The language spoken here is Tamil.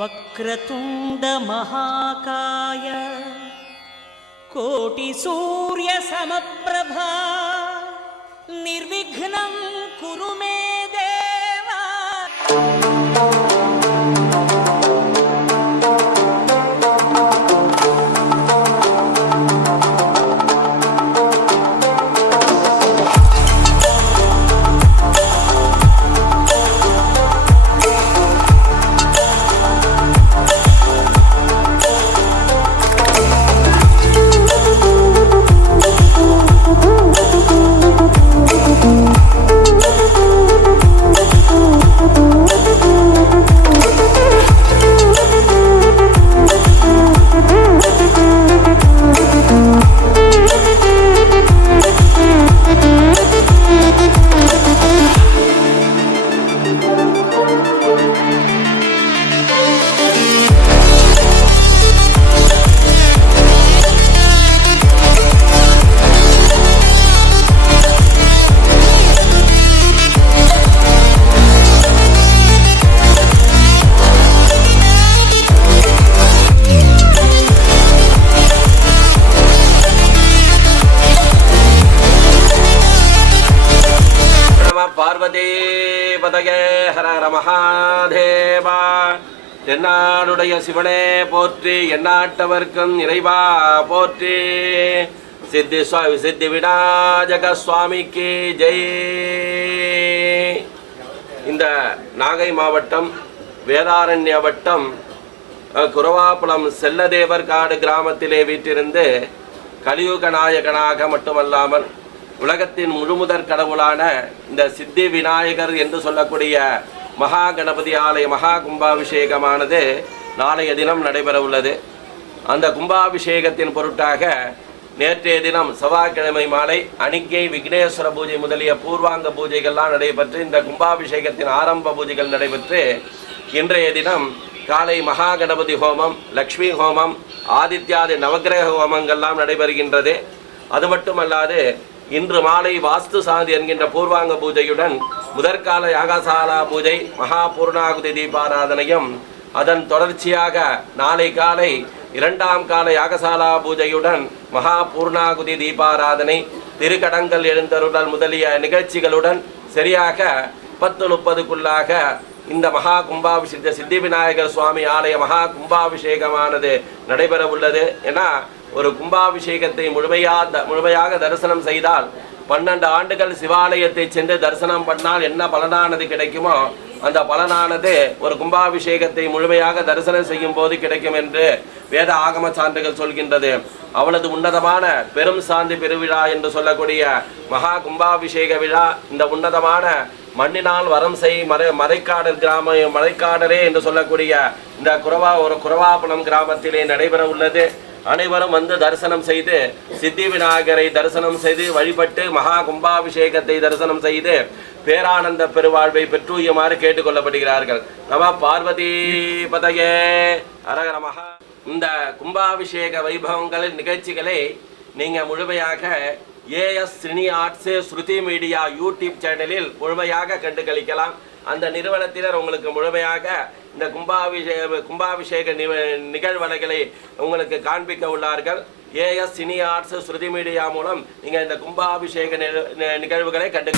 वक्रतुंड महाकाय कोटि सूर्य समप्रभा निर्विघ्नं कुरु मे देवा। பார்வதி பதயே ஹர ஹர மகாதேவா. தென்னாடுடைய சிவனே போற்றி, எந்நாட்டவர்க்கும் இறைவா போற்றி. சித்தி விநாயக சுவாமிக்கு ஜெய். இந்த நாகை மாவட்டம் வேதாரண்ய வட்டம் குரவாப்புலம் செல்லதேவர் காடு கிராமத்திலே வீட்டிலிருந்து கலியுக நாயகனாக மட்டுமல்லாமல் உலகத்தின் முழுமுதற் கடவுளான இந்த சித்தி விநாயகர் என்று சொல்லக்கூடிய மகா கணபதி ஆலய மகா கும்பாபிஷேகமானது நாளைய தினம் நடைபெற உள்ளது. அந்த கும்பாபிஷேகத்தின் பொருட்டாக நேற்றைய தினம் செவ்வாய்க்கிழமை மாலை அணிக்கை விக்னேஸ்வர பூஜை முதலிய பூர்வாங்க பூஜைகள்லாம் நடைபெற்று இந்த கும்பாபிஷேகத்தின் ஆரம்ப பூஜைகள் நடைபெற்று இன்றைய தினம் காலை மகா கணபதி ஹோமம், லக்ஷ்மி ஹோமம், ஆதித்யாதி நவக்கிரக ஹோமங்கள்லாம் நடைபெறுகின்றது. அது மட்டுமல்லாது இன்று மாலை வாஸ்து சாந்தி என்கின்ற பூர்வாங்க பூஜையுடன் முதற்கால யாகசாலா பூஜை, மகா பூர்ணாகுதி தீபாராதனையும், அதன் தொடர்ச்சியாக நாளை காலை இரண்டாம் கால யாகசாலா பூஜையுடன் மகா பூர்ணாகுதி தீபாராதனை, திருக்கடங்கள் எழுந்தருடல் முதலிய நிகழ்ச்சிகளுடன் சரியாக 10:30க்குள்ளாக இந்த மகா கும்பாபிஷேக சித்தி விநாயகர் சுவாமி ஆலய மகா கும்பாபிஷேகமானது நடைபெற உள்ளது. ஏன்னா ஒரு கும்பாபிஷேகத்தை முழுமையாக தரிசனம் செய்தால் 12 ஆண்டுகள் சிவாலயத்தை சென்று தரிசனம் பண்ணால் என்ன பலனானது கிடைக்குமோ அந்த பலனானது ஒரு கும்பாபிஷேகத்தை முழுமையாக தரிசனம் செய்யும் போது கிடைக்கும் என்று வேத ஆகம சான்றுகள் சொல்கின்றது. அவளது உன்னதமான பெரும் சாந்தி பெருவிழா என்று சொல்லக்கூடிய மகா கும்பாபிஷேக விழா இந்த உன்னதமான மண்ணினால் வரம் செய் மறைக்காடர் மறைக்காடரே என்று சொல்லக்கூடிய இந்த குரவாப்புலம் கிராமத்திலே நடைபெற உள்ளது. அனைவரும் வந்து தரிசனம் செய்து சித்தி விநாயகரை தரிசனம் செய்து வழிபட்டு மகா கும்பாபிஷேகத்தை தரிசனம் செய்து பேரானந்த பெருவாழ்வை பெற்றுயுமாறு கேட்டுக்கொள்ளப்படுகிறார்கள். நம பார்வதி பதயே ஹர மகா. இந்த கும்பாபிஷேக வைபவங்களின் நிகழ்ச்சிகளை நீங்க முழுமையாக AS ஸ்ரீனி ஆர்ட்ஸ் ஸ்ருதி மீடியா யூடியூப் சேனலில் முழுமையாக கண்டு கழிக்கலாம். அந்த நிறுவனத்தினர் உங்களுக்கு முழுமையாக இந்த கும்பாபிஷேக நிகழ்வலைகளை உங்களுக்கு காண்பிக்க உள்ளார்கள். AS ஸ்ரீனி ஆர்ட்ஸ் ஸ்ருதி மீடியா மூலம் நீங்கள் இந்த கும்பாபிஷேக நிகழ்வுகளை கண்டு